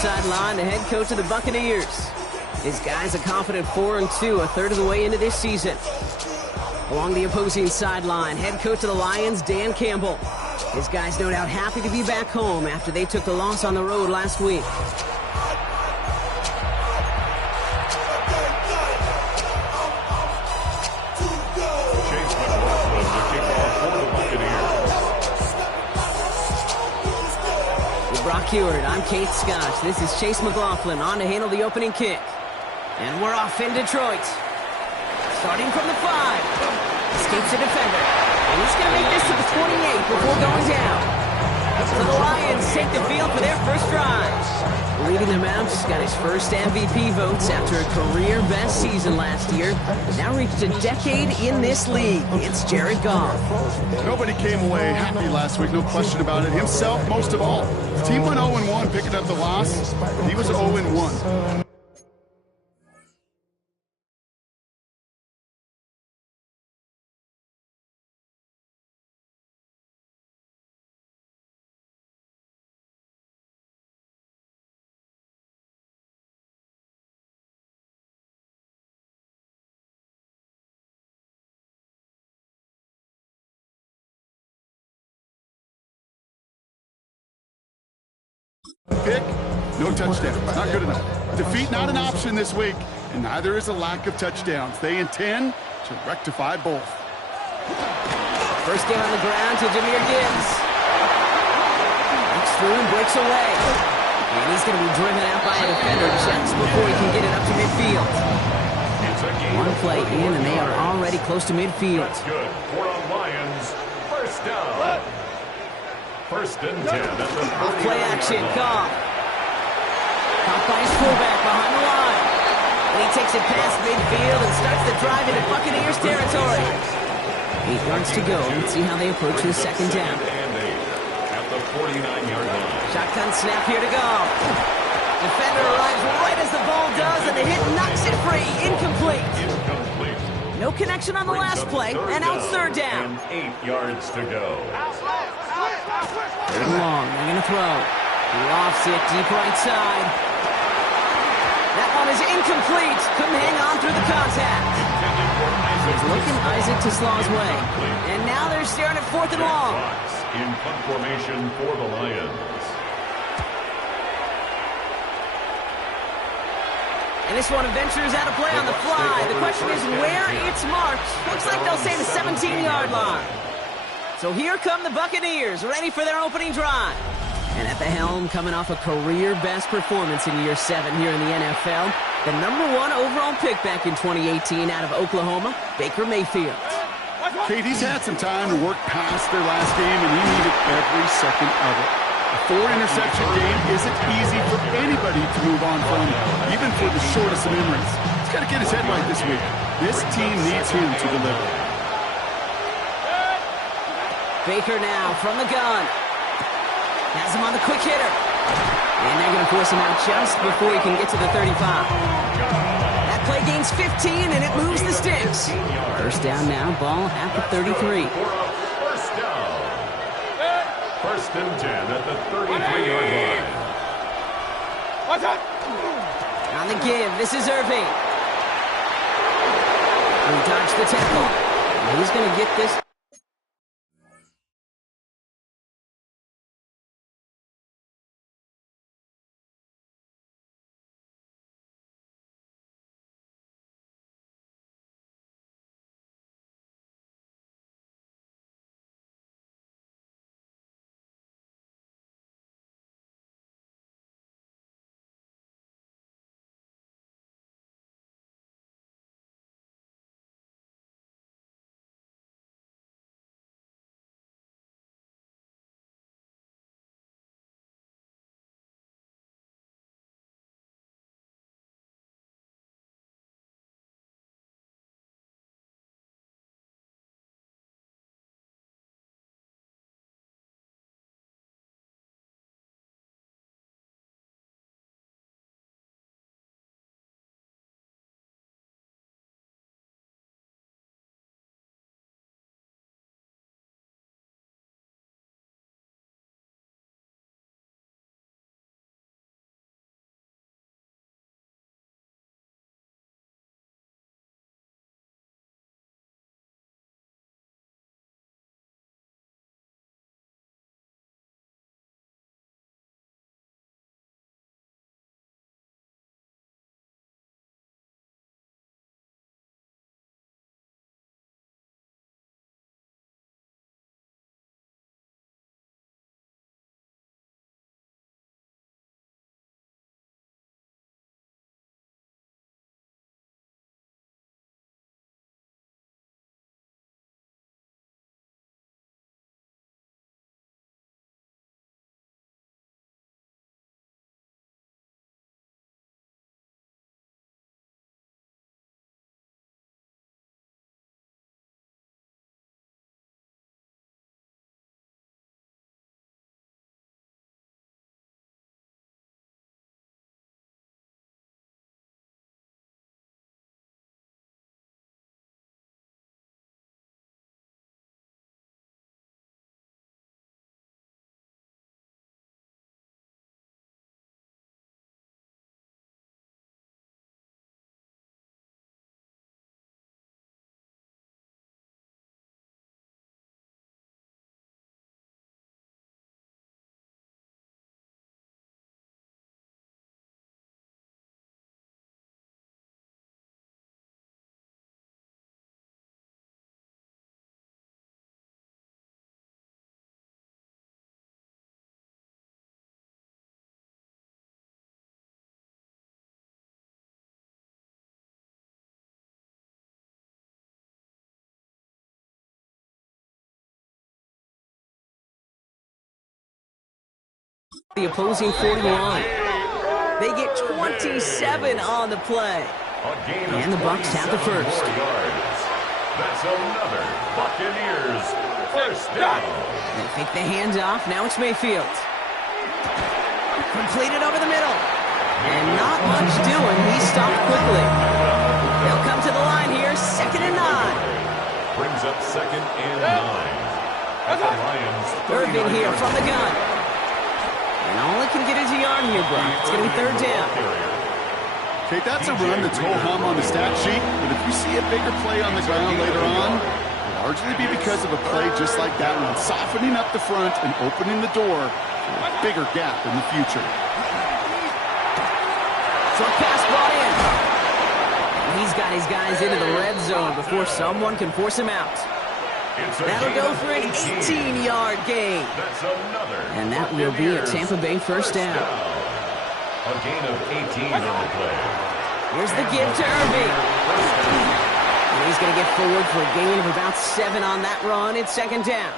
sideline, the head coach of the Buccaneers. His guys a confident 4-2, a third of the way into this season. Along the opposing sideline, head coach of the Lions, Dan Campbell. His guys no doubt happy to be back home after they took the loss on the road last week. Brock Heward, I'm Kate Scotch. This is Chase McLaughlin on to handle the opening kick. And we're off in Detroit. Starting from the 5. Escapes the defender. And he's going to make this to the 28 before going down. So the Lions take the field for their first drive. Leading them out, just got his first MVP votes after a career-best season last year. Now reached a decade in this league. It's Jared Goff. Nobody came away happy last week, no question about it. Himself, most of all. The team went 0-1, picking up the loss. He was 0-1. Pick, no touchdown. Not good enough. Defeat not an option this week, and neither is a lack of touchdowns. They intend to rectify both. First down on the ground to Jahmyr Gibbs. Breaks through and breaks away. And he's going to be driven out by a defender just before he can get it up to midfield. One play in, and they are already close to midfield. That's good. For the Lions, first down. First and 10 at the play action, Goff. Caught by his fullback behind the line. And he takes it past midfield and starts the drive into Buccaneers territory. 8 yards to go. Let's see how they approach this second down. At the 49-yard line. Shotgun snap here to Goff. Defender arrives right as the ball does, and the hit knocks it free. Incomplete. No connection on the last play, and now it's third down. And 8 yards to go. Third and long, they're going to throw. He offs it deep right side. That one is incomplete. Couldn't hang on through the contact. He's looking Isaac to Slaw's way. And now they're staring at fourth and long. In punt formation for the Lions. And this one ventures out of play on the fly. The question is where it's marked. Looks like they'll say the 17-yard line. So here come the Buccaneers, ready for their opening drive. And at the helm, coming off a career-best performance in year 7 here in the NFL, the #1 overall pick back in 2018 out of Oklahoma, Baker Mayfield. Kate, he's had some time to work past their last game, and he needed every second of it. A 4-interception game isn't easy for anybody to move on from, even for the shortest of memories. He's got to get his head right this week. This team needs him to deliver. Baker now from the gun. Has him on the quick hitter. And they're going to force him out just before he can get to the 35. That play gains 15, and it moves the sticks. First down now, ball at the 33. First down. First and 10 at the 33-yard line. On the give, this is Irving. He dodged the tackle. He's going to get this. the opposing 41. They get 27 on the play. And the Bucs have the first. That's another Buccaneers first down. They fake the handoff. Now it's Mayfield. Completed over the middle. And not much doing. He stopped quickly. They'll come to the line here. 2nd and 9. Brings up 2nd and 9. At the Lions. Irving here from the gun. And all it can get is a yard here, Brock. It's going to be 3rd down. Okay, that's a run that's ho-hum on the stat sheet, but if you see a bigger play on the ground later on, it'll largely be because of a play just like that one, softening up the front and opening the door for a bigger gap in the future. Short pass brought in. And he's got his guys into the red zone before someone can force him out. That'll go for an 18-yard gain. And that will be a Tampa Bay first down. A gain of 18 on the play. Here's the give to Irving. And he's going to get forward for a gain of about 7 on that run. It's 2nd down.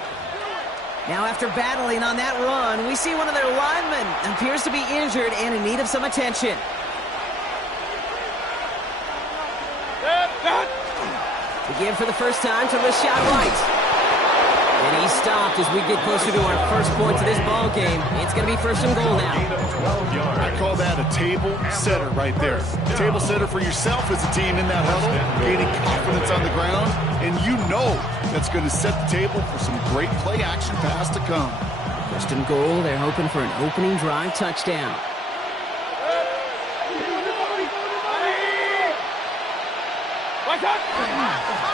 Now after battling on that run, we see one of their linemen appears to be injured and in need of some attention. The give for the first time to Rashad White. And he's stopped as we get closer to our first point to this ball game. It's going to be 1st and goal now. I call that a table setter right there. Table setter for yourself as a team in that huddle, gaining confidence on the ground, and you know that's going to set the table for some great play action pass to come. 1st and goal, they're hoping for an opening drive touchdown.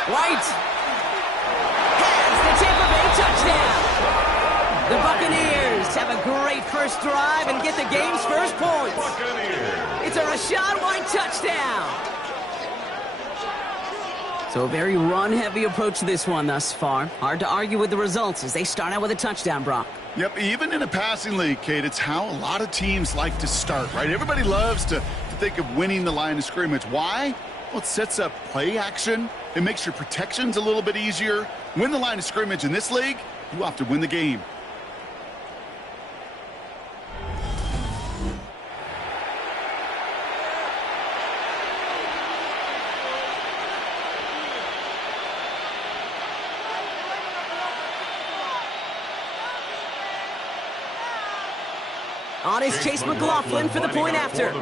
White has the Tampa Bay touchdown. The Buccaneers have a great first drive and get the game's first points. It's a Rashad White touchdown. So a very run-heavy approach to this one thus far. Hard to argue with the results as they start out with a touchdown, Brock. Yep, even in a passing league, Kate, it's how a lot of teams like to start, right? Everybody loves to think of winning the line of scrimmage. Why? Well, it sets up play action. It makes your protections a little bit easier. Win the line of scrimmage in this league, you have to win the game. On is Chase McLaughlin for the point after.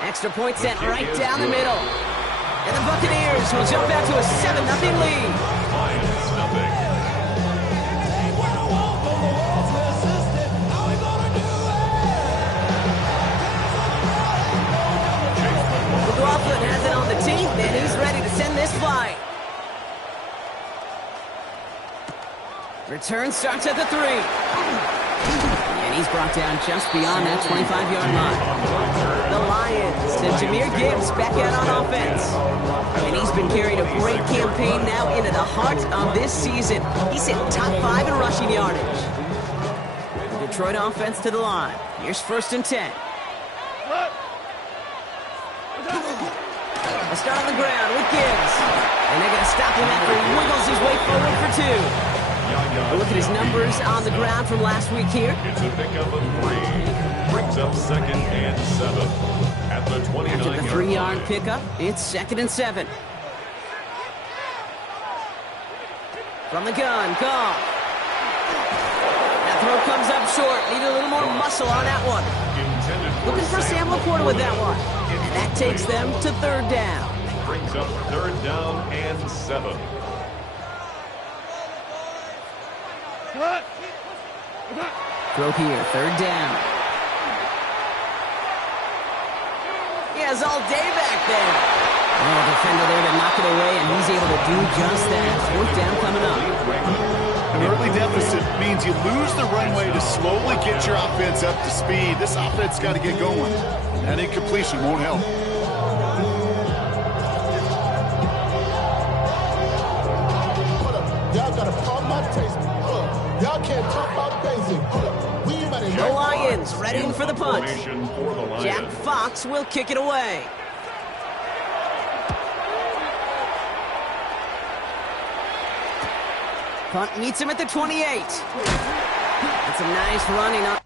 Extra point sent right down the middle. And the Buccaneers will jump out to a 7-0 lead. McLaughlin has it on the team, and he's ready to send this flight. Return starts at the 3. And he's brought down just beyond that 25-yard line. The Lions send Jahmyr Gibbs back out on offense. And he's been carrying a great campaign now into the heart of this season. He's hit top 5 in rushing yardage. The Detroit offense to the line. Here's 1st and 10. A start on the ground with Gibbs. And they're going to stop him after he wiggles his way forward for 2. Look at his numbers on the ground from last week here. It's a pickup of 3. Brings up 2nd and 7. At the 29-yard line. After the 3-yard pickup, it's 2nd and 7. From the gun, Goff. That throw comes up short. Need a little more muscle on that one. Looking for Sam Laporta with that one. And that takes them to 3rd down. Brings up 3rd down and 7. Throw here, 3rd down. He has all day back there. Oh, defender there to knock it away, and he's able to do just that. 4th down coming up. An early deficit means you lose the runway to slowly get your offense up to speed. This offense got to get going. That incompletion won't help. Y'all got to pump my taste. Y'all can't talk about basic. The Lions ready for the punt. Jack Fox will kick it away. Punt meets him at the 28. That's a nice running on.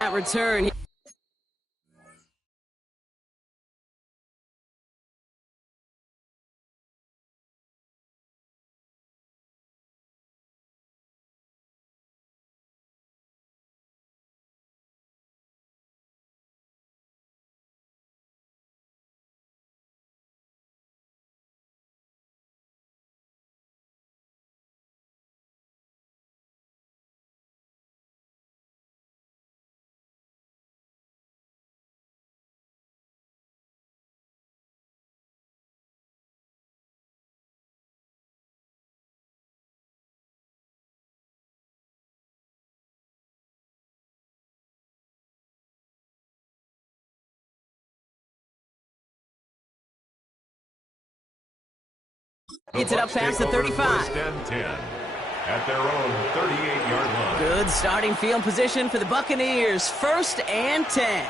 That return. Gets it up past the 35. First and 10 at their own 38-yard line. Good starting field position for the Buccaneers. First and 10.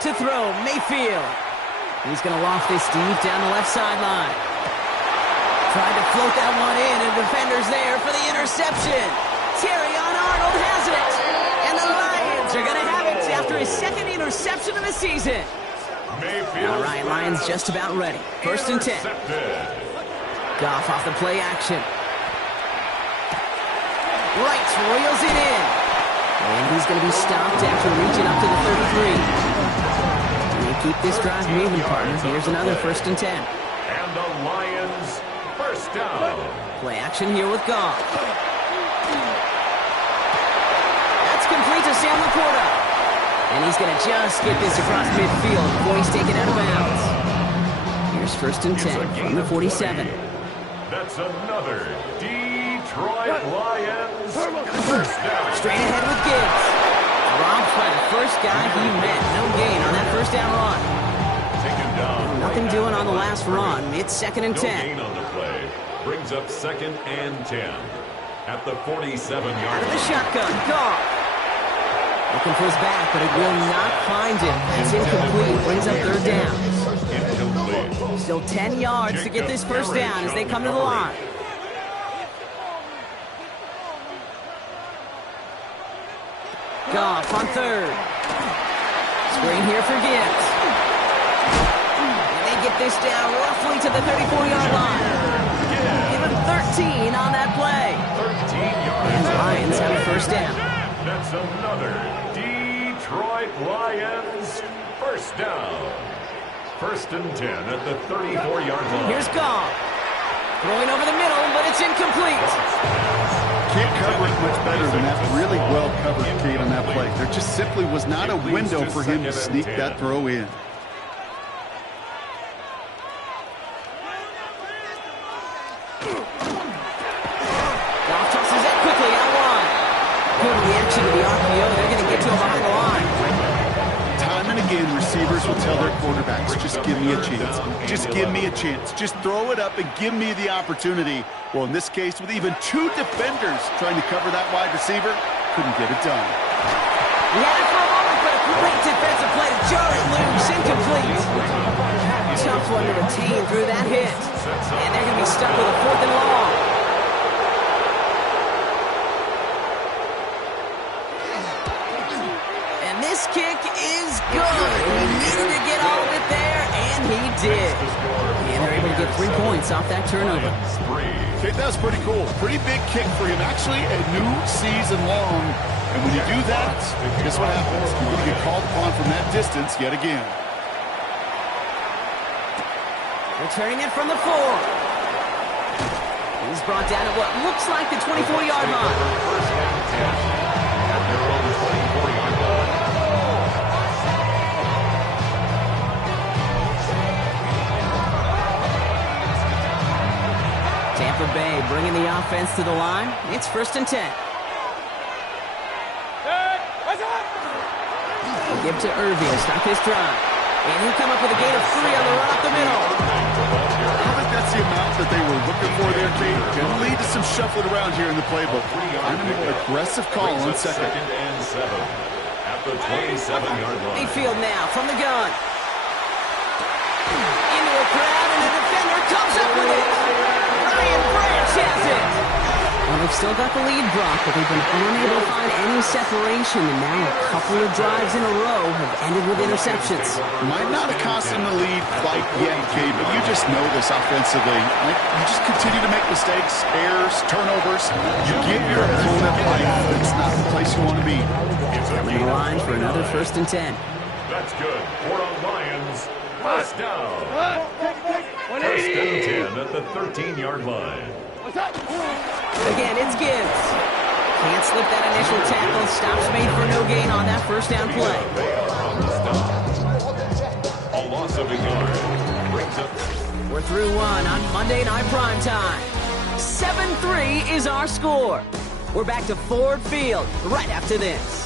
To throw, Mayfield. He's going to loft this deep down the left sideline. Tried to float that one in, and the defender's there for the interception. Terrion Arnold has it. And the Lions are going to have it after his second interception of the season. Now Ryan Lyons just about ready. First and 10. Goff off the play action. Wright reels it in. And he's going to be stopped after reaching up to the 33. We keep this drive moving, partner. Here's another first and 10. And the Lions first down. Play action here with Goff. That's complete to Sam Laporta. And he's going to just get this across midfield before he's taken out of bounds. Here's first and 10 from the 47. That's another Detroit Lions first down. Straight ahead with Gibbs. Robbed by the first guy he met. No gain on that first down run. Taken down. Nothing doing on the last run. It's second and 10. No gain on the play. Brings up second and 10 at the 47-yard Out of line. the shotgun. Goff. Looking for his back, but it will not find him. It's incomplete. Brings up third down. Incomplete. Still 10 yards to get this first down as they come to the line. Goff on third. Screen here for Gibbs. And they get this down roughly to the 34-yard line. Give him 13 on that play. 13 yards. And the Lions have a first down. That's another Detroit Lions first down. First and 10 at the 34-yard line. Here's Goff. Throwing over the middle, but it's incomplete. Can't cover it much better than that. Really well covered, Kate, on that play. There just simply was not a window for him to sneak that throw in. Goff tosses it quickly out wide. Good reaction to the RPO. They're going to get to him behind the line. Time and again, receivers will tell their quarterbacks, just give me a chance. Just give me a chance. Just throw it up and give me the opportunity. Well, in this case, with even two defenders trying to cover that wide receiver, couldn't get it done. He had it for a moment, but a great defensive play to jar it loose. Incomplete. Tough one to retain through that hit. And they're going to be stuck with a fourth and long. And this kick is good. He needed to get all of it there, and he did. And they're able to points off that turnover. Okay, that's pretty cool. Pretty big kick for him. Actually, a new season long. And when you do that, guess what happens? You're going to get called upon from that distance yet again. Returning it from the 4. He's brought down at what looks like the 24-yard line. First and 10 at their own 24-yard line. Tampa Bay bringing the offense to the line. It's 1st and 10. Give to Irving to start this drive. And he'll come up with a gain of 3 on the run up the middle. I think that's the amount that they were looking for there, Kate. Going to lead to some shuffling around here in the playbook. I'm a more aggressive call on second. And 7 at the 27-yard line. Mayfield now from the gun. Into a crowd, and the defender comes up with it. Ryan Branch has it. Well, they've still got the lead, Brock, but they've been unable to find any separation, and now a couple of drives in a row have ended with interceptions. Might not have cost them the lead quite yet, Kate, but you just know this offensively. Like, you just continue to make mistakes, errors, turnovers. You give your opponent life. It's not the place you want to be. Coming to the line for another 1st and 10. That's good. For the Lions, first down. First and 10 at the 13-yard line. Again, it's Gibbs. Can't slip that initial tackle. Stops made for no gain on that 1st down play. A loss of a yard. Brings up. We're through one on Monday Night Primetime. 7-3 is our score. We're back to Ford Field right after this.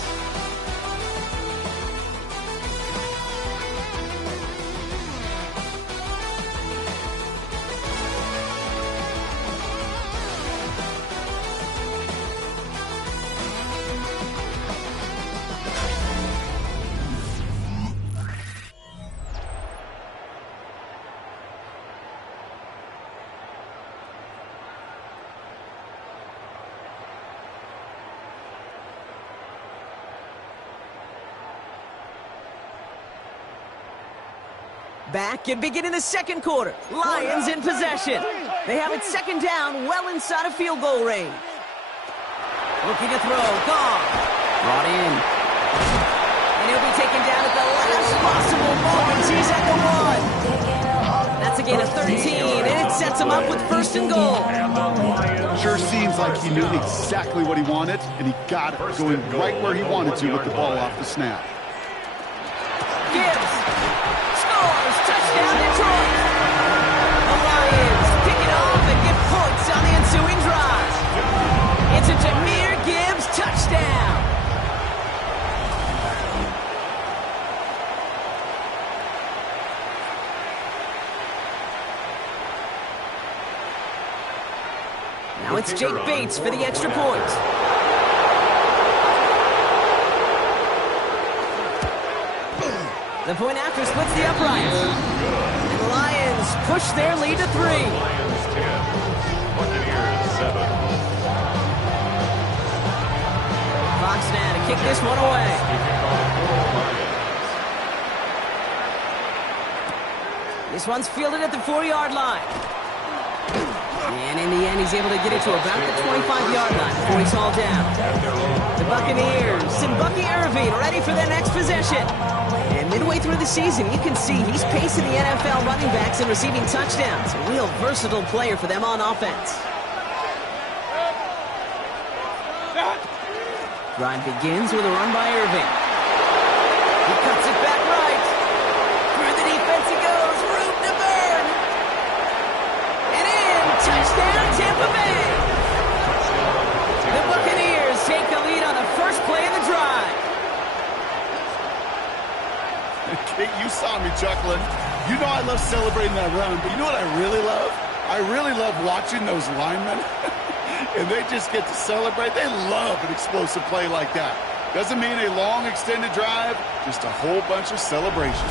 Back and beginning the second quarter. Lions in possession. They have it 2nd down, well inside of field goal range. Looking to throw. Gone. Brought in. And he'll be taken down at the last possible moment. He's at the 1. That's a gain of 13, and it sets him up with 1st and goal. Sure seems like he knew exactly what he wanted, and he got it going right where he wanted to with the ball off the snap. Gibbs. Touchdown Detroit! The Lions pick it off and get points on the ensuing drive. It's a Jahmyr Gibbs touchdown. Now it's Jake Bates for the extra point. The point after splits the uprights. And the Lions push their lead to 3. Lions 10, Buccaneers 7. Fox now to kick this one away. This one's fielded at the 4-yard line. And in the end, he's able to get it to about the 25-yard line before he's hauled down. The Buccaneers and Bucky Irving ready for their next possession. And midway through the season, you can see he's pacing the NFL running backs and receiving touchdowns. A real versatile player for them on offense. Drive begins with a run by Irving. He cuts it back right. Through the defense he goes. Root to burn. And in. Touchdown, Tampa Bay. The Buccaneers take the lead on the first play of the drive. Kate, you saw me chuckling. You know I love celebrating that run, but you know what I really love? I really love watching those linemen. And they just get to celebrate. They love an explosive play like that. Doesn't mean a long extended drive, just a whole bunch of celebration.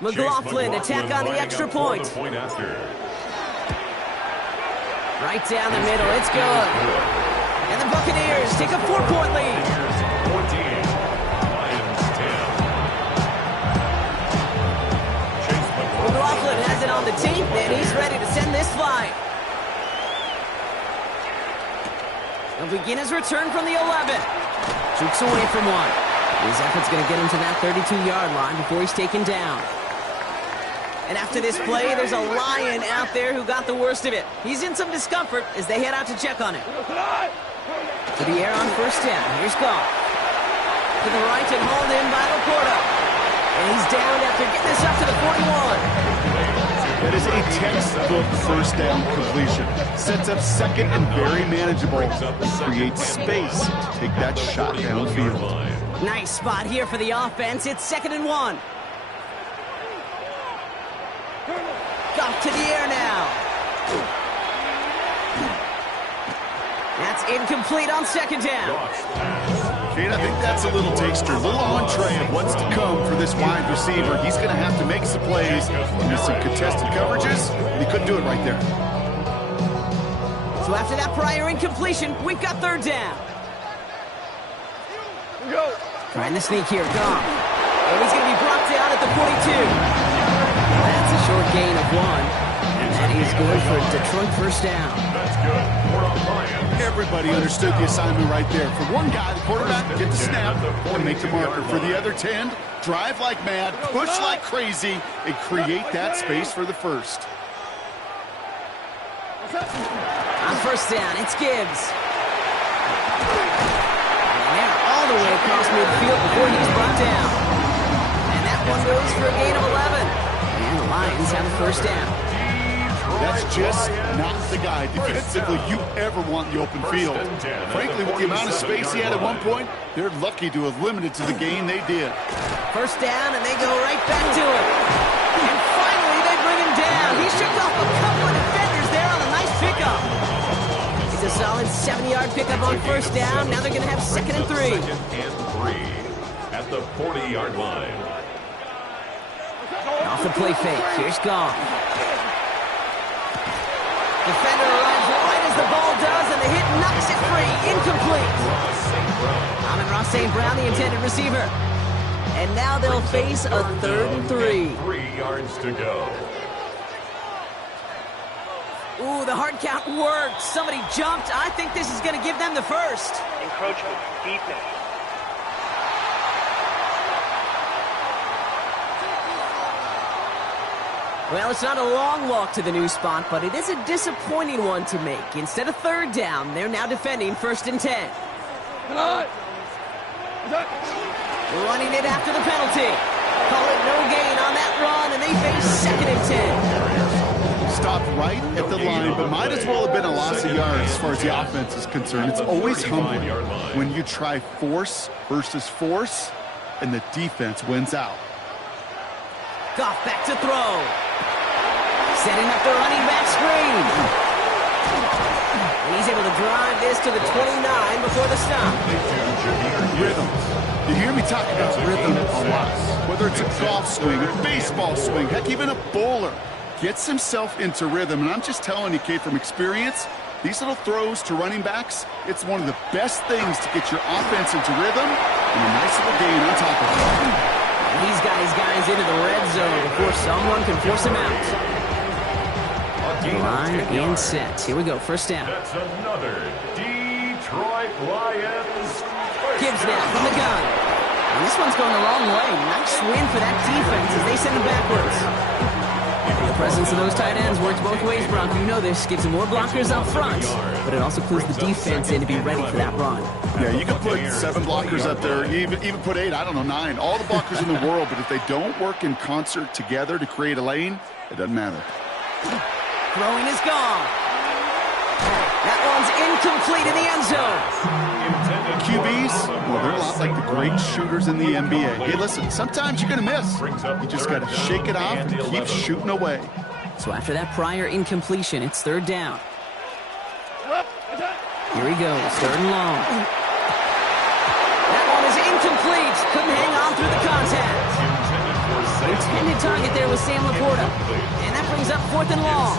McLaughlin attack on the extra point. Right down the middle, it's good. And the Buccaneers take a 4-point lead. 14, Lions 10. McLaughlin has it on the team, and he's ready to send this flight. He'll begin his return from the 11. Shoots away from one. His effort's going to get him to that 32-yard line before he's taken down. And after this play, there's a Lion out there who got the worst of it. He's in some discomfort as they head out to check on him. To the air on first down. Here's Goff. To the right and hauled in by Laporta. And he's down after getting this up to the 41. That is a textbook first down completion. Sets up second and very manageable. Creates space to take that shot downfield. Nice spot here for the offense. It's 2nd and 1. Goff to the air now. That's incomplete on 2nd down. Kate, I think that's a little taster, a little entree of what's to come for this wide receiver. He's going to have to make some plays into some contested coverages, and he couldn't do it right there. So after that prior incompletion, we've got 3rd down. Trying to sneak here, Goff. And he's going to be brought down at the 42. That's a short gain of 1. And he's good for a Detroit first down. That's good. Everybody understood the assignment right there. For one guy, the quarterback, get the snap and make the marker. For the other 10, drive like mad, push like crazy, and create that space for the first. On first down, it's Gibbs. And they're all the way across midfield before he's brought down. And that one goes for a gain of 11. And the Lions have a first down. That's just not the guy defensively you ever want in the open field. Frankly, with the amount of space he had at one point, they're lucky to have limited to the gain they did. First down, and they go right back to it. And finally, they bring him down. He shook off a couple of defenders there on a nice pickup. It's a solid 70-yard pickup on first down. Now they're going to have 2nd and 3. 2nd and 3 at the 40-yard line. Off the play fake. Here's Goff. Defender arrives right as the ball does, and the hit knocks it free. Incomplete. Amon-Ra St. Brown, the intended receiver. And now they'll face a 3rd and 3. 3 yards to go. Ooh, the hard count worked. Somebody jumped. I think this is going to give them the first. Encroachment, defense. Well, it's not a long walk to the new spot, but it is a disappointing one to make. Instead of 3rd down, they're now defending 1st and 10. Running it after the penalty. Call it no gain on that run, and they face 2nd and 10. Stopped right at the line, but might as well have been a loss of yards as far as the offense is concerned. It's always humbling when you try force versus force, and the defense wins out. Goff back to throw. Setting up the running back screen. And he's able to drive this to the 29 before the stop. Rhythm. You hear me talk about rhythm a lot. Whether it's a golf swing, a baseball swing, heck, even a bowler gets himself into rhythm. And I'm just telling you, Kate, from experience, these little throws to running backs, it's one of the best things to get your offense into rhythm and a nice little gain on top of it. He's got his guys into the red zone before someone can force him out. Line and set. Here we go. First down. That's another Detroit Lions. Gibbs now from the gun. And this one's going a long way. Nice win for that defense as they send him backwards. The presence of those tight ends works both ways, Bronco. You know this. Gives them more blockers up front, but it also clues the defense in to be ready for that run. Yeah, you can put 7 blockers up there, even put 8, I don't know, 9. All the blockers in the world, but if they don't work in concert together to create a lane, it doesn't matter. Throwing is gone. That one's incomplete in the end zone. QBs, well, they're a lot like the great shooters in the NBA. Hey, listen, sometimes you're going to miss. You just got to shake it off and keep shooting away. So after that prior incompletion, it's 3rd down. Here he goes, 3rd and long. That one is incomplete. Couldn't hang on through the contact. It's intended target there was Sam Laporta. And that brings up 4th and long.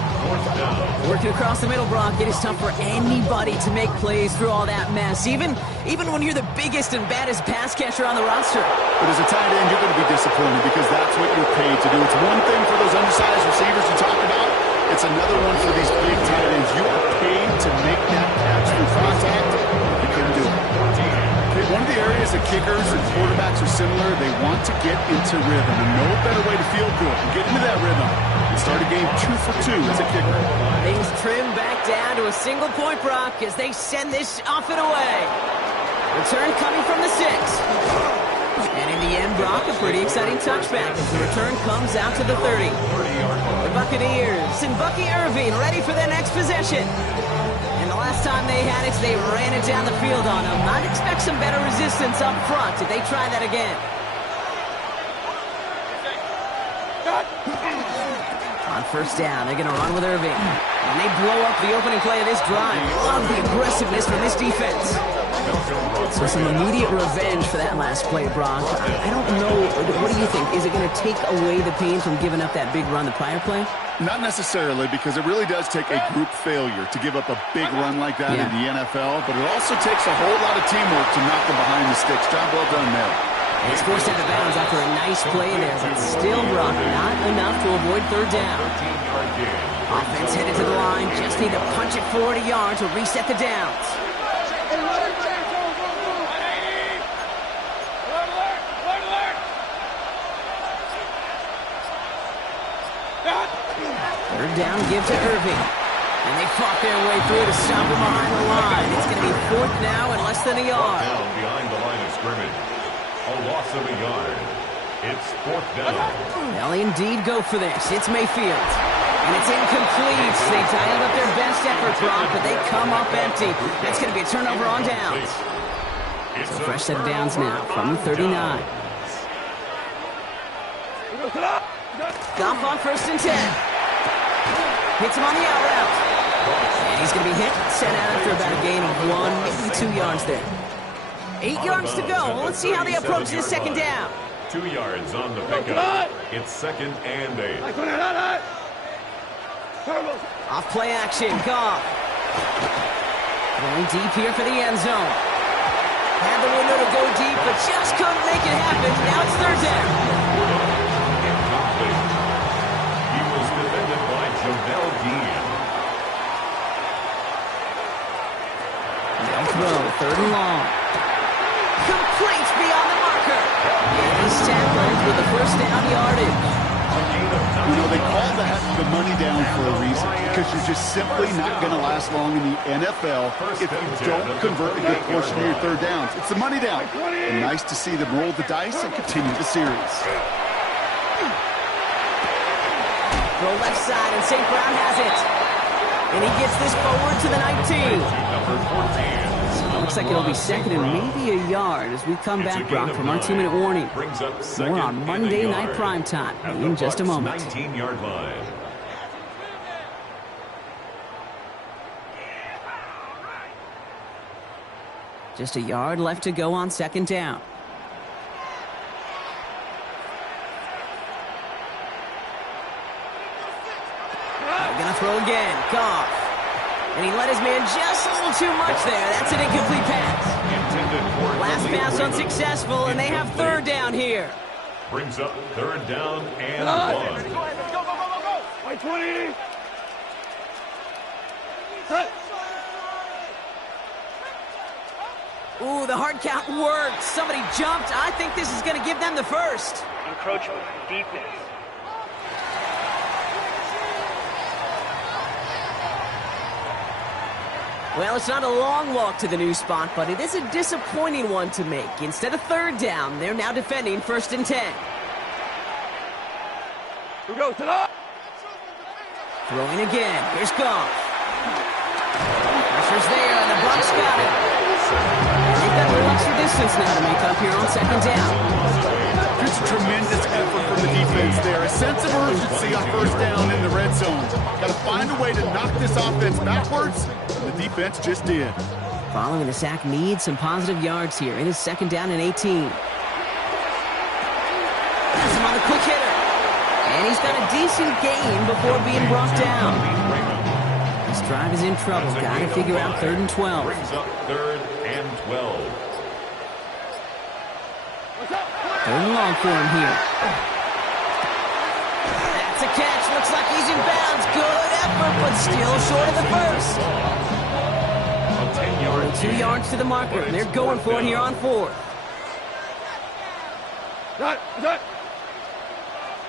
Working across the middle, Brock, it is tough for anybody to make plays through all that mess, even when you're the biggest and baddest pass catcher on the roster. But as a tight end, you're going to be disappointed because that's what you're paid to do. It's one thing for those undersized receivers you talk about. It's another one for these big tight ends. You are paid to make that catch through contact. You couldn't do it. One of the areas that kickers and quarterbacks are similar, they want to get into rhythm. And no better way to feel good and get into that rhythm and start a game 2 for 2 as a kicker. Things trim back down to a single point, Brock, as they send this off and away. Return coming from the 6. And in the end, Brock, a pretty exciting touchback as the return comes out to the 30. The Buccaneers and Bucky Irving ready for their next possession. And the last time they had it, they ran it down the field on them. I'd expect some better resistance up front if they try that again. On first down, they're going to run with Irving. And they blow up the opening play of this drive. Love the aggressiveness from this defense. So some immediate revenge for that last play, Brock. I don't know. What do you think? Is it going to take away the pain from giving up that big run the prior play? Not necessarily, because it really does take a group failure to give up a big run like that in the NFL, but it also takes a whole lot of teamwork to knock them behind the sticks. Job well done there. He's forced out of bounds after a nice play there, but still, Brock, not enough to avoid third down. Offense headed to the line, just need to punch it 40 yards to reset the downs. Third down, give to Irving. And they fought their way through to stop him behind the line. It's going to be 4th now and less than a yard. Down behind the line of scrimmage. A loss of a yard. It's 4th down. They'll indeed go for this. It's Mayfield. And it's incomplete. They dialed up their best effort, Brock, but they come up empty. That's going to be a turnover on downs. So fresh set of downs now from the 39. Goff on 1st and 10. Hits him on the out route. And he's going to be hit, sent out after about a gain of 1, maybe 2 yards there. 8 yards to go. Let's see how they approach this second down. 2 yards on the pickup. It's 2nd and 8. Off play action, Goff. Going deep here for the end zone. Had the window to go deep, but just couldn't make it happen. Now it's 3rd down. Incomplete. He was defended by Jamel Dean. They'll throw, 3rd and long. Complete beyond the marker. And he's tackled with the first down yardage. You know, they call that the money down for a reason, because you're just simply not going to last long in the NFL if you don't convert a good portion of your third downs. It's the money down. And nice to see them roll the dice and continue the series. Throw left side, and St. Brown has it. And he gets this forward to the 19. Number 14. So it looks like it'll be 2nd and maybe a yard as we come back, Brock, from our 2-minute warning. More on Monday Night Primetime in just a moment. 19-yard line. Just a yard left to go on 2nd down. They're going to throw again. Goff. And he let his man just a little too much there. That's an incomplete pass. Last pass unsuccessful, and they have 3rd down here. Brings up 3rd down and 1. Go. 20. Ooh, the hard count worked. Somebody jumped. I think this is going to give them the first. Encroachment, defense. Well, it's not a long walk to the new spot, but it is a disappointing one to make. Instead of 3rd down, they're now defending 1st and 10. Who goes to the... Throwing again. Here's Goff. Pressure's there, and the Bucs got it. They've got a little extra distance now to make up here on 2nd down. Just a tremendous effort from the defense there. A sense of urgency on 1st down in the red zone. Got to find a way to knock this offense backwards. The defense just did. Following the sack needs some positive yards here. It is 2nd down and 18. Here's him on the quick hitter. And he's got a decent gain before being brought down. This drive is in trouble. Got to figure out 3rd and 12. Brings up 3rd and 12. 3rd and long for him here. That's a catch. Looks like he's in bounds. Good effort, but still short of the first. A 10-yard 2 yards to the marker, and they're going for it here on 4th.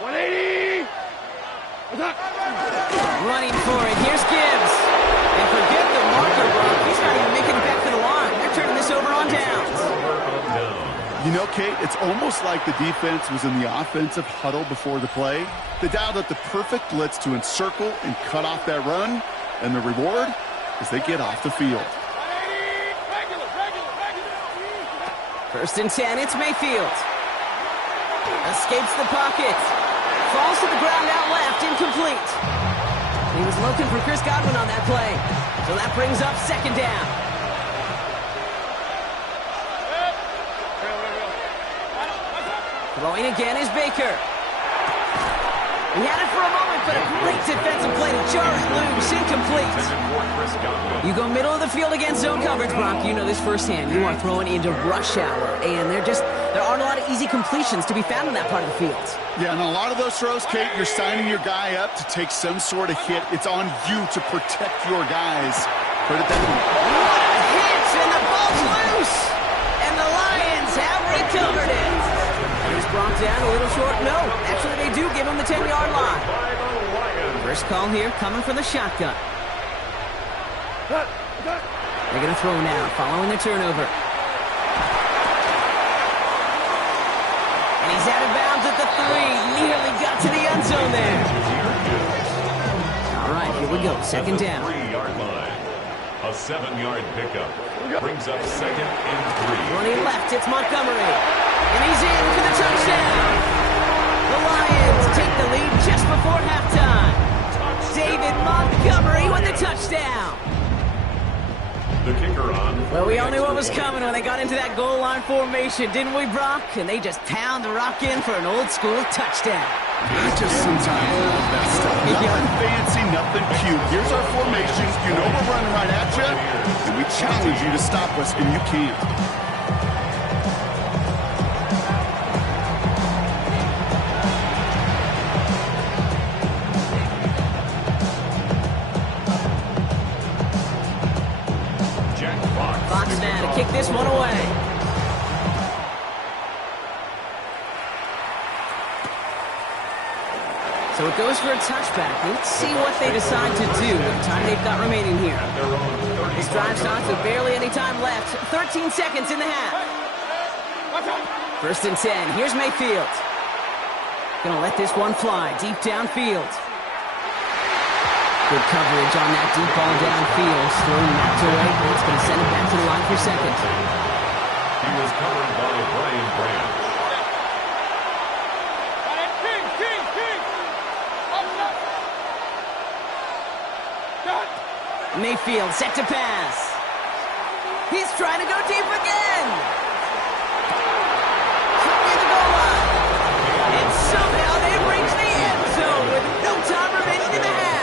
180. Running for it. Here's Gibbs. And forget the marker, Brock. He's not even making it back to the line. They're turning this over on downs. You know, Kate, it's almost like the defense was in the offensive huddle before the play. They dialed up the perfect blitz to encircle and cut off that run. And the reward is they get off the field. 1st and 10, it's Mayfield. Escapes the pocket. Falls to the ground out left, incomplete. He was looking for Chris Godwin on that play. So that brings up 2nd down. Throwing again is Baker. He had it for a moment, but a great defensive play to jar it loose, incomplete. You go middle of the field against zone coverage, Brock. You know this firsthand. You are throwing into rush hour, and there aren't a lot of easy completions to be found in that part of the field. Yeah, and a lot of those throws, Kate, you're signing your guy up to take some sort of hit. It's on you to protect your guys. Put it that way. What a hit, and the ball's loose, and the Lions have recovered it. He's brought down a little short. No, actually they do give him the 10-yard line. First call here coming from the shotgun. They're going to throw now, following the turnover. And he's out of bounds at the 3. Nearly got to the end zone there. All right, here we go. 2nd down. 3-yard line. A 7-yard pickup. Brings up 2nd and 3. Running left, it's Montgomery. And he's in for the touchdown. The Lions take the lead just before halftime. David Montgomery with the touchdown. The kicker on. Well, we all knew what was coming when they got into that goal line formation, didn't we, Brock? And they just pound the rock in for an old-school touchdown. I just sometimes love that stuff. Nothing fancy, nothing cute. Here's our formation. You know we're running right at you, and we challenge you to stop us, and you can't. Fox now to kick this one away. So it goes for a touchback. Let's see what they decide to do with the time they've got remaining here. This drive starts with barely any time left. 13 seconds in the half. 1st and 10. Here's Mayfield. Gonna let this one fly deep downfield. Good coverage on that deep ball downfield. Throwing that to right. It's going to send it back to the line for 2nd. He was covered by Brian Branch. Mayfield set to pass. He's trying to go deep again. Near the goal line. And somehow they've reached the end zone with no time remaining in the half.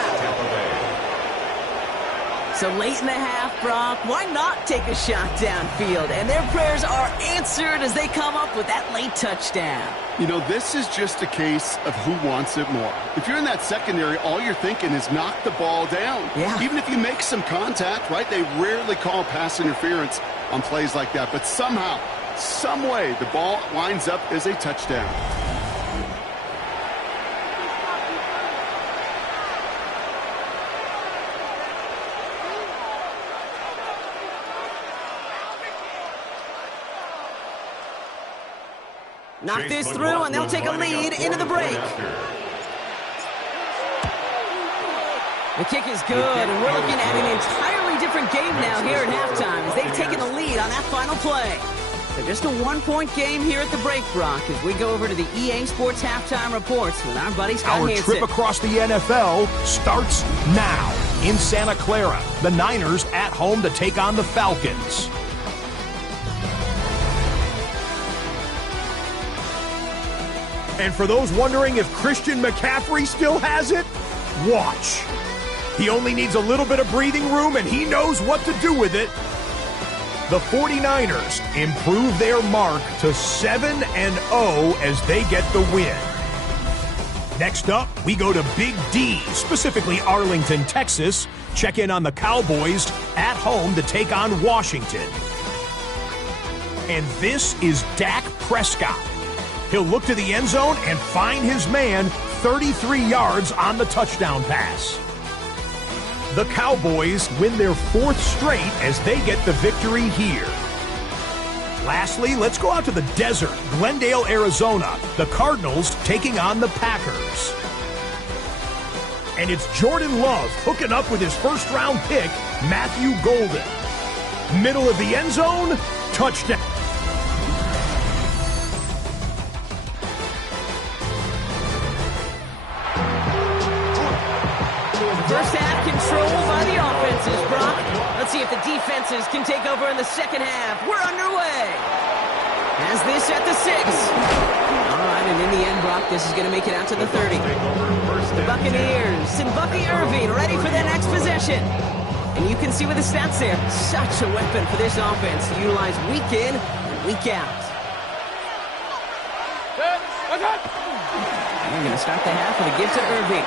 So late in the half, Brock, why not take a shot downfield? And their prayers are answered as they come up with that late touchdown. You know, this is just a case of who wants it more. If you're in that secondary, all you're thinking is knock the ball down. Yeah. Even if you make some contact, right, they rarely call pass interference on plays like that. But somehow, some way, the ball winds up as a touchdown. Knock this through, and they'll take a lead into the break. The kick is good, and we're looking at an entirely different game now here at halftime as they've taken the lead on that final play. So just a one-point game here at the break, Brock, as we go over to the EA Sports Halftime Reports with our buddy Scott Hansen. Our trip across the NFL starts now in Santa Clara. The Niners at home to take on the Falcons. And for those wondering if Christian McCaffrey still has it, watch. He only needs a little bit of breathing room, and he knows what to do with it. The 49ers improve their mark to 7-0 as they get the win. Next up, we go to Big D, specifically Arlington, Texas. Check in on the Cowboys at home to take on Washington. And this is Dak Prescott. He'll look to the end zone and find his man 33 yards on the touchdown pass. The Cowboys win their 4th straight as they get the victory here. Lastly, let's go out to the desert, Glendale, Arizona. The Cardinals taking on the Packers. And it's Jordan Love hooking up with his first-round pick, Matthew Golden. Middle of the end zone, touchdown. First half controlled by the offenses, Brock. Let's see if the defenses can take over in the second half. We're underway. Has this at the 6. All right, and in the end, Brock, this is going to make it out to the 30. The Buccaneers and Bucky Irving ready for their next possession. And you can see with the stats there, such a weapon for this offense to utilize week in and week out. They're going to start the half with a give to Irving.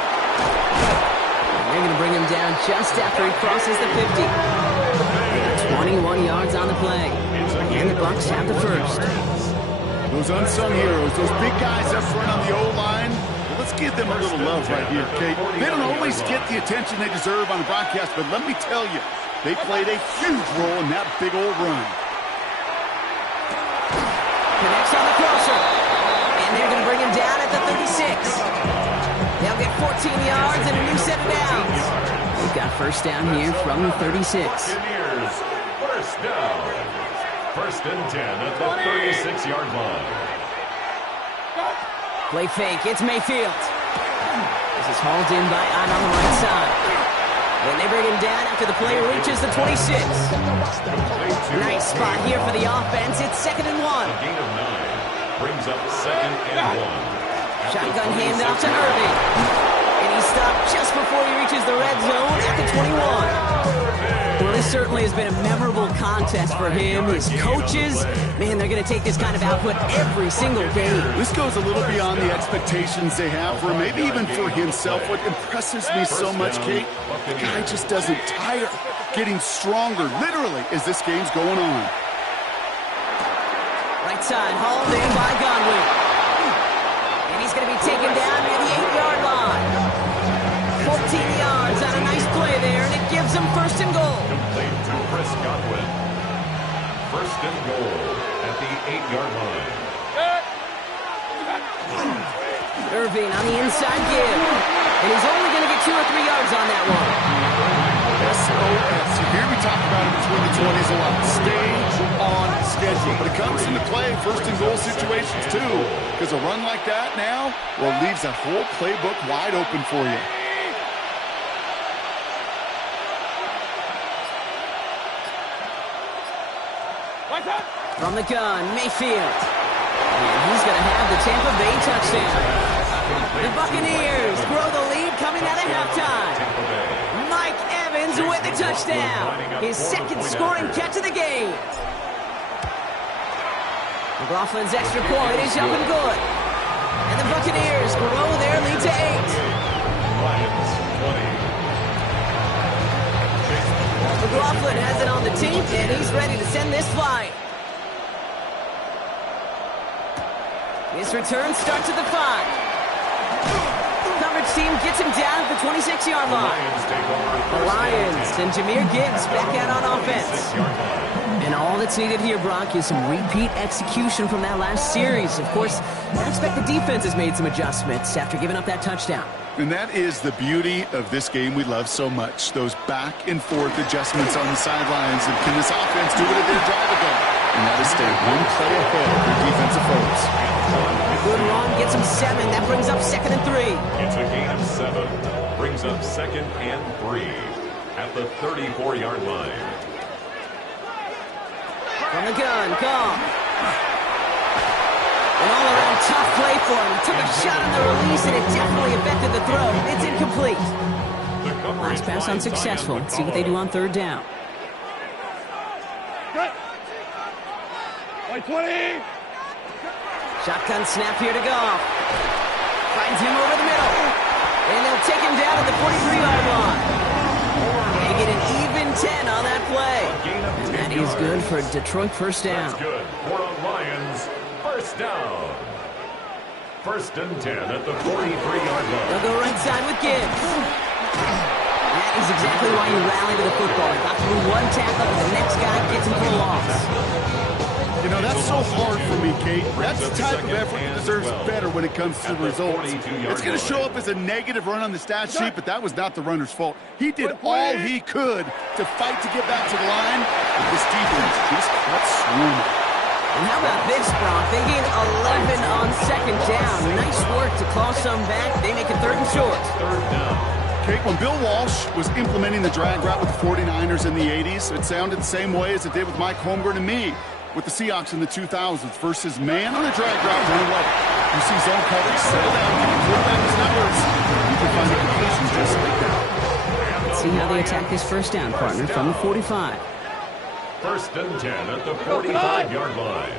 They're going to bring him down just after he crosses the 50. They got 21 yards on the play. And the Bucs have the first. Those unsung heroes, those big guys up front on the O-line, well, let's give them a little love right here, Kate. They don't always get the attention they deserve on the broadcast, but let me tell you, they played a huge role in that big old run. Connects on the crosser. And they're going to bring him down at the 36. They'll get 14 yards and a new set of downs. We've got first down here from the 36. Buccaneers, first down. First and 10 at the 36-yard line. Play fake. It's Mayfield. This is hauled in by Ott on the right side. Then they bring him down after the play reaches the 26. Nice spot here for the offense. It's 2nd and 1. A gain of 9 brings up 2nd and 1. Shotgun handoff to Irving. And he stopped just before he reaches the red zone at the 21. Well, this certainly has been a memorable contest for him. His coaches, man, they're going to take this kind of output every single game. This goes a little beyond the expectations they have for him, maybe even for himself. What impresses me so much, Kate, the guy just doesn't tire. Getting stronger, literally, as this game's going on. Right side, hauled in by Godwin. And he's going to be taken down near the 8-yard line. 14 yards on a nice play there, and it gives him first and goal. Complete to Chris Godwin. First and goal at the 8-yard line. Irving on the inside give. And he's only going to get 2 or 3 yards on that one. SOS. You hear me talk about it between the 20s a lot. Stay on schedule. But it comes into play first and goal situations too. Because a run like that now, well, leaves that whole playbook wide open for you. From the gun, Mayfield. And he's going to have the Tampa Bay touchdown. The Buccaneers grow the lead coming out of halftime. Mike Evans with the touchdown. His 2nd scoring catch of the game. McLaughlin's extra point is up and good. And the Buccaneers grow their lead to 8. Lions 20. McLaughlin has it on the team, and he's ready to send this flight. This return starts at the 5. Coverage team gets him down at the 26-yard line. The Lions and Jahmyr Gibbs back out on offense. And all that's needed here, Brock, is some repeat execution from that last series. Of course, I expect the defense has made some adjustments after giving up that touchdown. And that is the beauty of this game we love so much. Those back and forth adjustments on the sidelines. And can this offense do what it did a drive ago? And that is stay one play ahead of their defensive foes. Good run gets him 7. That brings up 2nd and 3. It's a gain of 7. Brings up 2nd and 3 at the 34-yard line. From the gun, Cobb. An all-around tough play for him. He took a shot on the release, and it definitely affected the throw. It's incomplete. Last pass unsuccessful. Let's see what they do on third down. Shotgun snap here to Goff. Finds him over the middle. And they'll take him down at the 43-yard line. They get an even 10 on that play. And that is good for a Detroit first down. That's good for a Lions first down. First and 10 at the 43-yard line. They'll go right side with Gibbs. That is exactly why you rally to the football. He got through one tackle, and the next guy gets him for a loss. You know, that's so hard for me, Kate. That's the type of effort that deserves better when it comes to the results. It's going to show up as a negative run on the stat sheet, but that was not the runner's fault. He did all he could to fight to get back to the line, and this defense just kept swimming. And how about this, Brock? They gain 11 on second down. Nice work to claw some back. They make it third and short. Third down. Kate, when Bill Walsh was implementing the drag route with the 49ers in the 80s, it sounded the same way as it did with Mike Holmgren and me with the Seahawks in the 2000s versus man on the drag route run away. You see zone coverage, settle down, quarterback is not worse. You can find the completions just like that. Let's see how they attack this first down, partner, from the 45. First and 10 at the 45-yard line.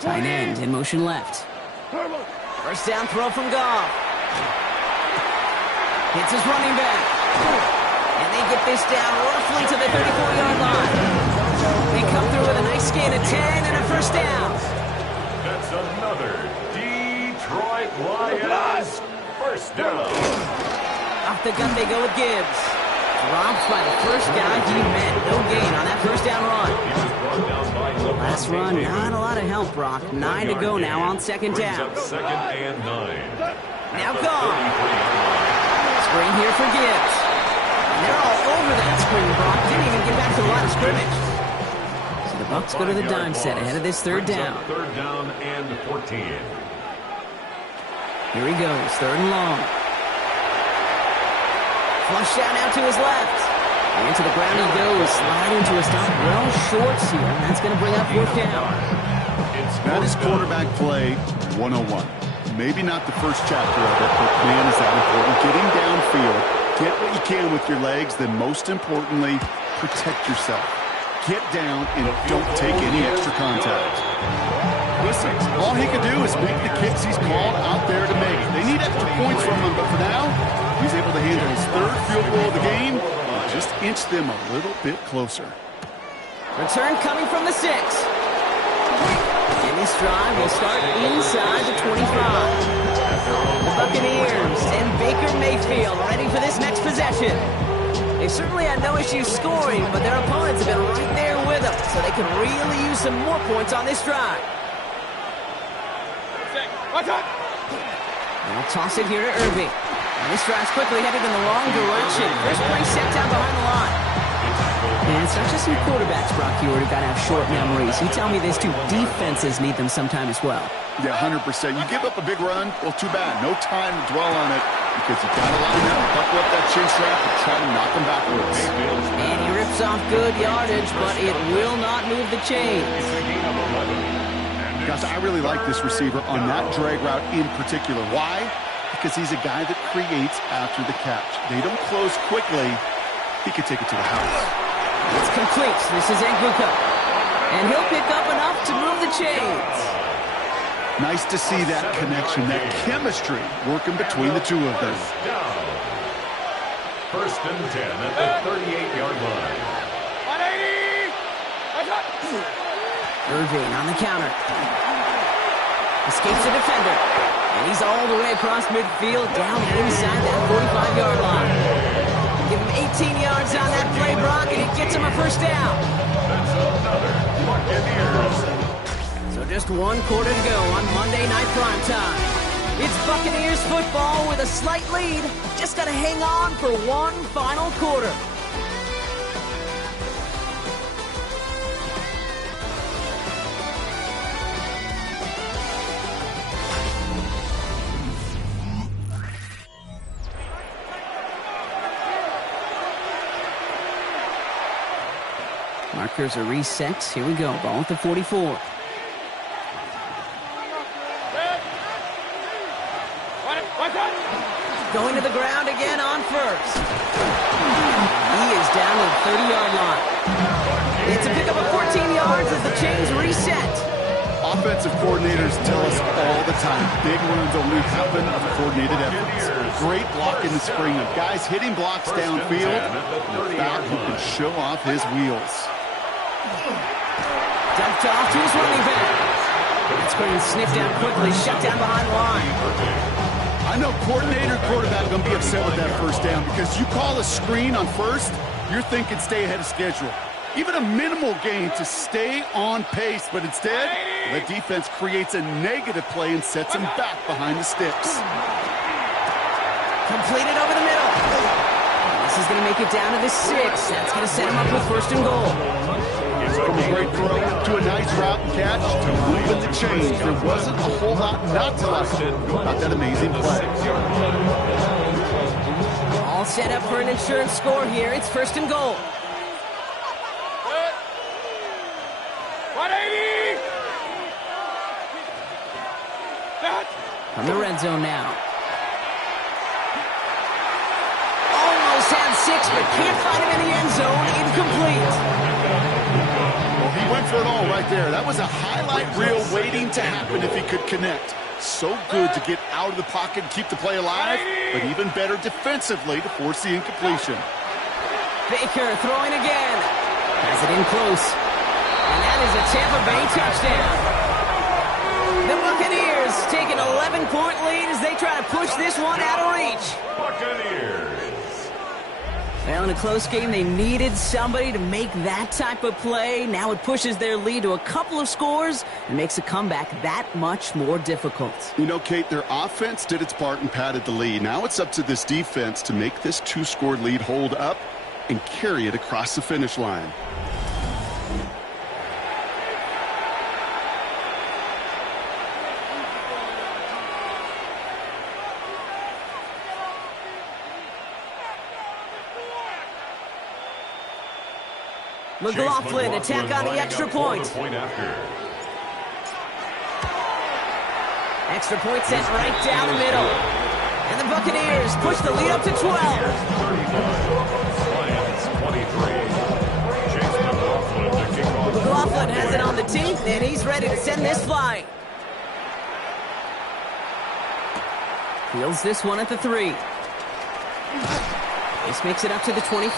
Tight end in motion left. First down throw from Goff. Hits his running back. And they get this down roughly to the 34-yard line. They come through with a nice gain of 10 and a first down. That's another Detroit Lions first down. Off the gun they go with Gibbs. Dropped by the first guy he met. No gain on that first down run. Last run, not a lot of help, Brock. 9 to go now on second down. Second and 9. Now gone. Screen here for Gibbs. And they're all over that screen, Brock. Didn't even get back to the line of scrimmage. So the Bucs go to the dime set ahead of this third down. Third down and 14. Here he goes, third and long. Flush down out to his left. And to the ground he goes, sliding to a stop well short here. And that's going to bring up fourth down. That is quarterback play 101. Maybe not the first chapter of it, but man, is that important. Getting downfield, get what you can with your legs, then most importantly, protect yourself. Get down and don't take any extra contact. Listen, all he can do is make the kicks he's called out there to make. They need extra points from him, but for now, he's able to handle his third field goal of the game and just inch them a little bit closer. Return coming from the 6. And this drive will start inside the 25. The Buccaneers and Baker Mayfield ready for this next possession. They certainly had no issues scoring, but their opponents have been right there with them, so they could really use some more points on this drive. They'll toss it here to Irving. And this drive's quickly headed in the wrong direction. First play set down behind the line. And it's not just some quarterbacks, Brock, you already got to have short memories. You tell me this too, defenses need them sometime as well. Yeah, 100%. You give up a big run, well, too bad. No time to dwell on it because you got to line up, buckle up that chin strap, and try to knock them backwards. And he rips off good yardage, but it will not move the chains. Guys, I really like this receiver on that drag route in particular. Why? Because he's a guy that creates after the catch. They don't close quickly. He could take it to the house. It's complete. This is Egbuka. And he'll pick up enough to move the chains. Nice to see that connection, that chemistry working between the two of them. First and 10 at the 38-yard line. 180! Irving on the counter. Escapes the defender. And he's all the way across midfield, down inside that 45-yard line. Give him 18 yards on that play, Brock, and it gets him a first down. That's another Buccaneers. So just one quarter to go on Monday Night Primetime. It's Buccaneers football with a slight lead. Just got to hang on for one final quarter. Markers are reset. Here we go. Ball at the 44. Going to the ground again on first. He is down to the 30-yard line. It's a pickup of 14 yards as the chains reset. Offensive coordinators tell us all the time, big runs only happen of coordinated efforts. Great block in the spring of guys hitting blocks downfield, and a back who can show off his wheels. Dumped off to his running back. That screen sniffed down quickly, shut down behind the line. I know coordinator and quarterback going to be upset with that first down because you call a screen on first, you're thinking stay ahead of schedule. Even a minimal gain to stay on pace, but instead, the defense creates a negative play and sets him back behind the sticks. Completed over the middle. This is going to make it down to the 6. That's going to set him up with first and goal. From a great throw to a nice route and catch to moving the chains. There wasn't a whole lot not to like about that amazing play. All set up for an insurance score here. It's first and goal. 180! From the red zone now. Almost had 6, but can't find him in the end zone. Incomplete. Well, he went for it all right there. That was a highlight reel waiting to happen if he could connect. So good to get out of the pocket and keep the play alive, but even better defensively to force the incompletion. Baker throwing again. Has it in close. And that is a Tampa Bay touchdown. The Buccaneers take an 11-point lead as they try to push this one out of reach. Buccaneers. Well, in a close game, they needed somebody to make that type of play. Now it pushes their lead to a couple of scores and makes a comeback that much more difficult. You know, Kate, their offense did its part and padded the lead. Now it's up to this defense to make this 2-score lead hold up and carry it across the finish line. McLaughlin attack on the extra point. Extra point sent right down the middle. And the Buccaneers push the lead up to 12. McLaughlin has it on the tee, and he's ready to send this flying. Fields this one at the 3. This makes it up to the 25.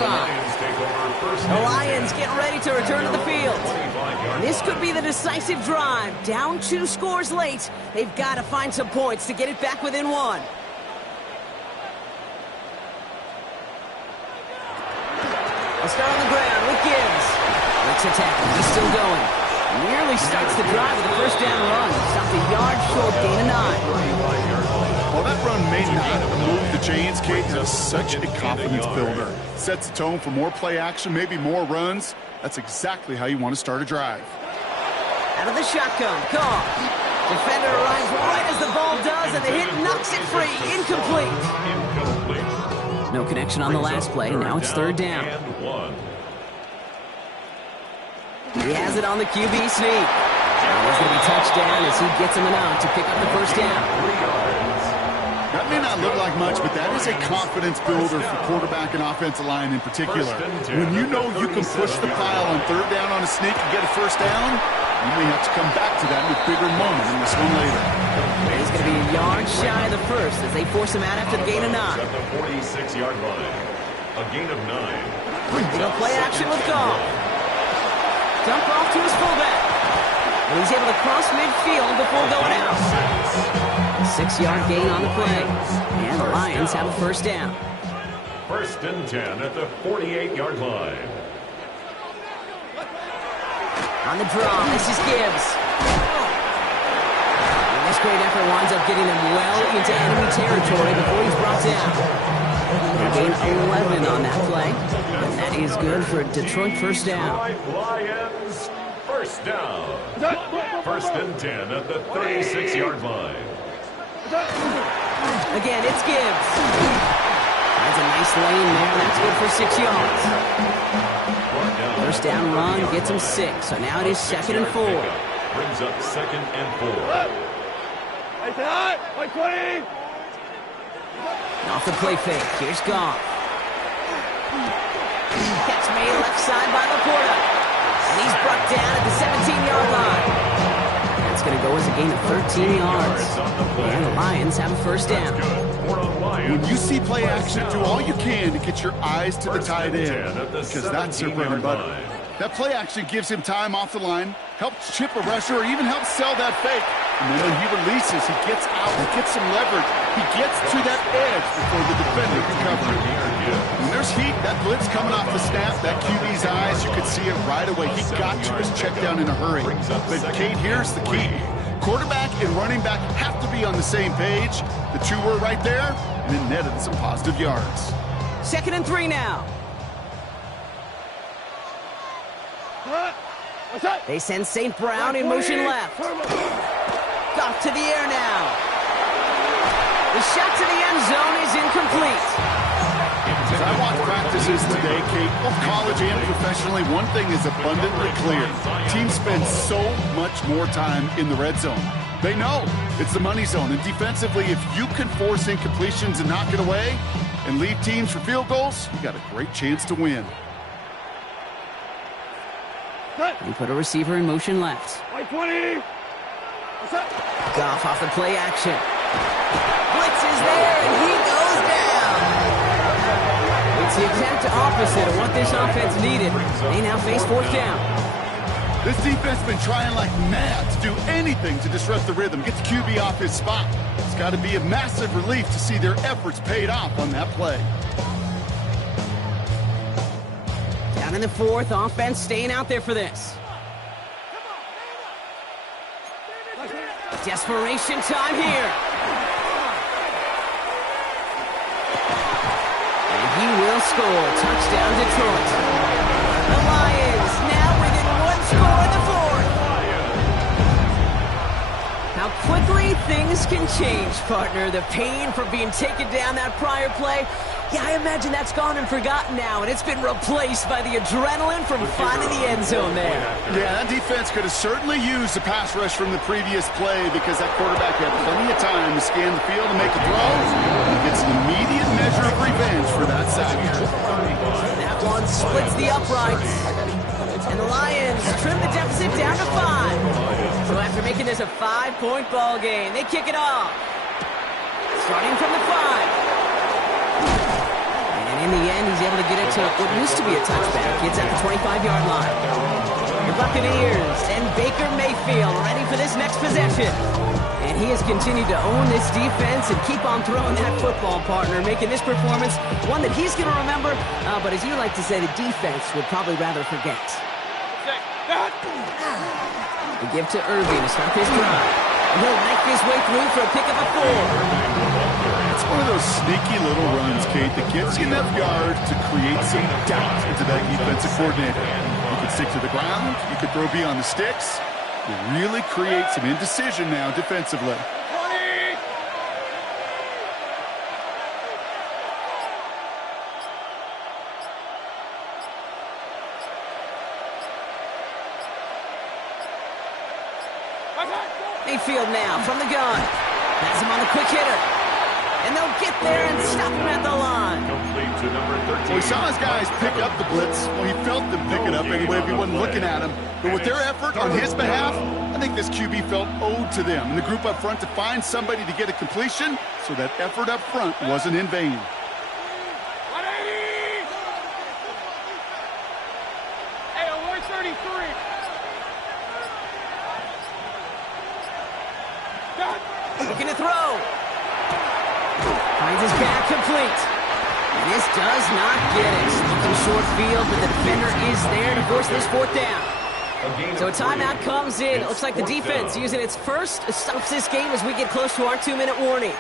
The Lions get ready to return to the field. This could be the decisive drive. Down 2 scores late. They've got to find some points to get it back within 1. They'll start on the ground with Gibbs. Let's attack him. He's still going. Nearly starts the drive with a first down run. Stopped a yard short, gain of 9. Well, that run may not move the chains, Kate. It's such a confidence builder. Sets the tone for more play action, maybe more runs. That's exactly how you want to start a drive. Out of the shotgun, Cobb. Defender arrives right as the ball does, and the hit knocks it free. Incomplete. No connection on the last play. Now it's third down. He has it on the QB sneak. He's going to be touchdown as he gets him an out to pick up the first down. That may not look like much, but that is a confidence builder for quarterback and offensive line in particular. When you know you can push the pile on third down on a sneak and get a first down, you may have to come back to that in a bigger moment in this one later. He's going to be a yard shy of the first as they force him out after the gain of 9. At the 46-yard line, a gain of 9. They'll play action with Goff. Dump off to his fullback. And he's able to cross midfield before going out. 6-yard gain on the play. And the Lions have a first down. First and 10 at the 48-yard line. On the draw, this is Gibbs. And this great effort winds up getting them well into enemy territory before he's brought down. Gain 11 on that play. And that is good for a Detroit first down. Lions, first down. First and 10 at the 36-yard line. Again, it's Gibbs. Finds a nice lane there. That's good for 6 yards. First down run gets him 6. So now it is 2nd and 4. Brings up 2nd and 4. Off the play fake. Here's Goff. Catch made left side by Laporta. And he's brought down at the 17-yard line. That's going to go as a gain of 13 yards. And the Lions have a first down. When you see play action, do all you can to get your eyes to the tight end, because that's their bread and butter. That play action gives him time off the line, helps chip a rusher, or even helps sell that fake. And then when he releases, he gets out, he gets some leverage. He gets to that edge before the defender can cover it. When there's heat, that blitz coming off the snap, that QB's eyes, you could see it right away. He got to his check down in a hurry. But Kate, here's the key. Quarterback and running back have to be on the same page. The two were right there, and it netted some positive yards. 2nd and 3 now. They send St. Brown in motion left. Goff to the air now. The shot to the end zone is incomplete. As I watch practices today, Kate, both college and professionally, one thing is abundantly clear. Teams spend so much more time in the red zone. They know it's the money zone. And defensively, if you can force incompletions and knock it away and leave teams for field goals, you got a great chance to win. They put a receiver in motion left. Goff off the play action. Blitz is there, and he goes down. It's the exact opposite of what this offense needed. They now face 4th down. This defense has been trying like mad to do anything to disrupt the rhythm, get the QB off his spot. It's got to be a massive relief to see their efforts paid off on that play. Down in the 4th, offense staying out there for this. Desperation time here. And he will score. Touchdown, Detroit. The Lions now within 1 score in the 4th. How quickly things can change, partner. The pain from being taken down that prior play. Yeah, I imagine that's gone and forgotten now, and it's been replaced by the adrenaline from finding the end zone there. Yeah, that defense could have certainly used the pass rush from the previous play because that quarterback had plenty of time to scan the field and make a throw. He gets an immediate measure of revenge for that sack. That one splits the uprights, and the Lions trim the deficit down to 5. So after making this a 5-point ball game, they kick it off. Starting from the 5. In the end, he's able to get it to what used to be a touchback. It's at the 25-yard line. The Buccaneers and Baker Mayfield ready for this next possession. And he has continued to own this defense and keep on throwing that football, partner, making this performance one that he's going to remember, but as you like to say, the defense would probably rather forget. They give to Irving to start this drive. And he'll make his way through for a pick of a 4. It's one of those sneaky little runs, Kate, that gets you enough yards to create some doubt into that defensive coordinator. You could stick to the ground. You could throw beyond the sticks. You really create some indecision now defensively. Mayfield now from the gun. Has him on the quick hitter. And they'll get there and stop him at the line. Well, he saw his guys pick up the blitz. Well, he felt them pick it up anyway if he wasn't looking at him. But with their effort on his behalf, I think this QB felt owed to them and the group up front to find somebody to get a completion, so that effort up front wasn't in vain. Looking to throw. Finds his back complete. And this does not get it. Looking short field, but the defender is there to force this 4th down. So a timeout comes in. It looks like the defense using its first stops this game as we get close to our 2-minute warning.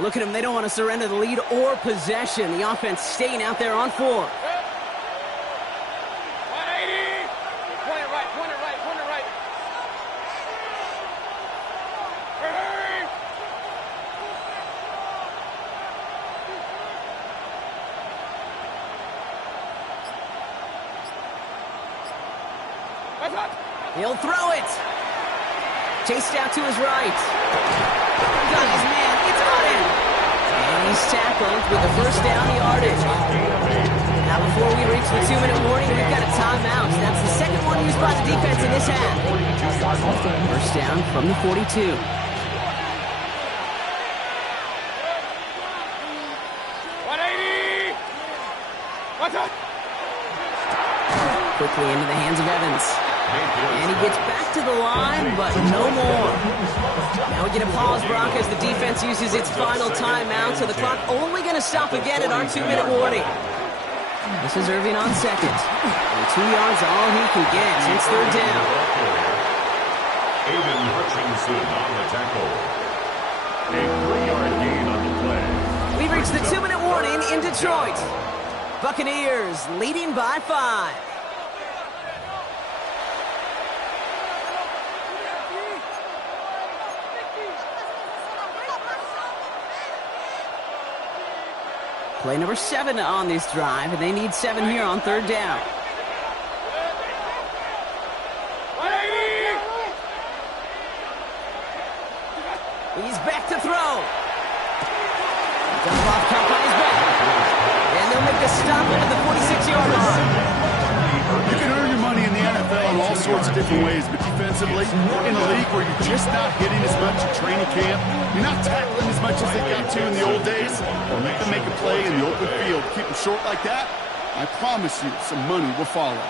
Look at them. They don't want to surrender the lead or possession. The offense staying out there on 4. He'll throw it. Chased out to his right. Got his man. It's on him. And he's tackled with the first down yardage. Now before we reach the 2-minute warning, we've got a timeout. That's the second one used by the defense in this half. First down from the 42. Quickly into the hands of Evans. And he gets back to the line, but no more. Now we get a pause, Brock, as the defense uses its final timeout, so the clock only going to stop again at our 2-minute warning. This is Irving on second. And 2 yards all he can get. It's third down. Aiden Hutchinson on the tackle. A 3-yard gain on the play. We've reached the 2-minute warning in Detroit. Buccaneers leading by 5. Play number 7 on this drive, and they need 7 here on third down. He's back to throw. Dump off count on his back. And they'll make the stop at the 46-yard line. You can earn your money in the NFL in all sorts of different ways, but defensively, in a league where you're just not hitting as much at training camp, you're not tackling as much as they got to in the old days, or you can make a play in the open field. Keep it short like that, I promise you some money will follow.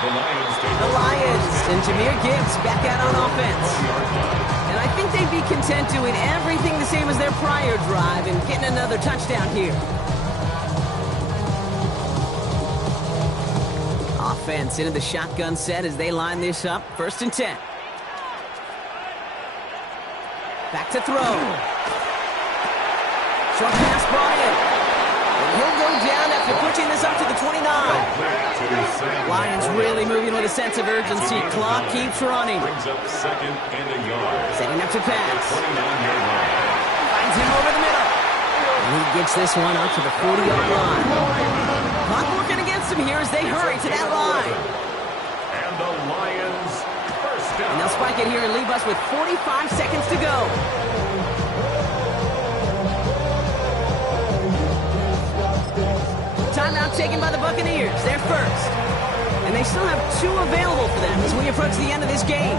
The Lions and Jahmyr Gibbs back out on offense. And I think they'd be content doing everything the same as their prior drive and getting another touchdown here. Offense into the shotgun set as they line this up. 1st and 10. Back to throw. Short pass brought in. And he'll go down after pushing this up to the 29. Lions really moving with a sense of urgency. Clock keeps running. Brings up 2nd and a yard. Setting up to pass. 29-yard line. Finds him over the middle. And he gets this one out to the 40-yard line. Clock working against him here as they hurry to that line. And the Lions first down. And they'll spike it here and leave us with 45 seconds to go. Timeout taken by the Buccaneers. They're first. And they still have 2 available for them as we approach the end of this game.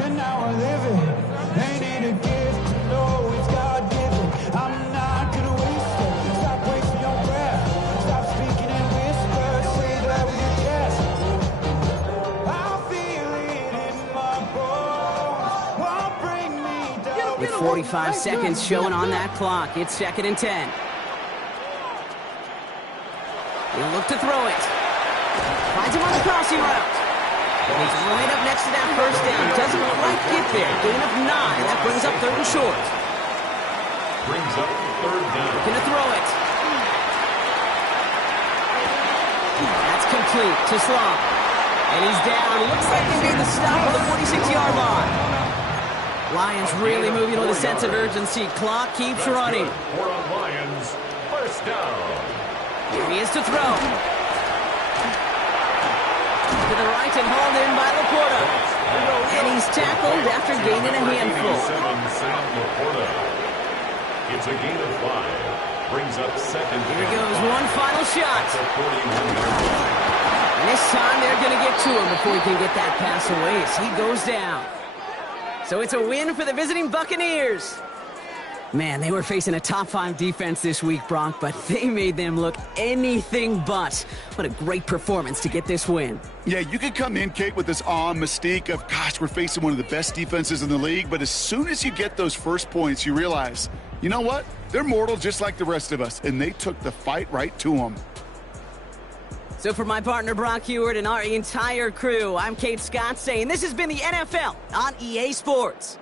And now I live it. Ain't it a gift to know it's God-given? I'm not gonna waste it. Stop wasting your breath. Stop speaking in whispers. Say that with your chest. I feel it in my bones. Won't bring me down. With 45 seconds showing on that clock, it's 2nd and 10. He'll look to throw it. Finds him on the crossing route. And he's right up next to that first down. Doesn't quite get there. Gain of 9. That brings up 3rd and short. Brings up 3rd down. Gonna throw it. That's complete to Slaughter. And he's down. Looks like they made the stop on the 46-yard line. Lions really moving with a sense of urgency. Clock keeps running. For a Lions first down. Here he is to throw. To the right and hauled in by Laporta. And he's tackled after gaining a handful. Sam Laporta. It's a gain of 5. Brings up 2nd. Here goes one final shot. It's a 41-yard line. And this time they're going to get to him before he can get that pass away as he goes down. So it's a win for the visiting Buccaneers. Man, they were facing a top 5 defense this week, Brock, but they made them look anything but. What a great performance to get this win. Yeah, you can come in, Kate, with this awe and mystique of, gosh, we're facing one of the best defenses in the league, but as soon as you get those first points, you realize, you know what? They're mortal just like the rest of us, and they took the fight right to them. So for my partner, Brock Heward, and our entire crew, I'm Kate Scott saying this has been the NFL on EA Sports.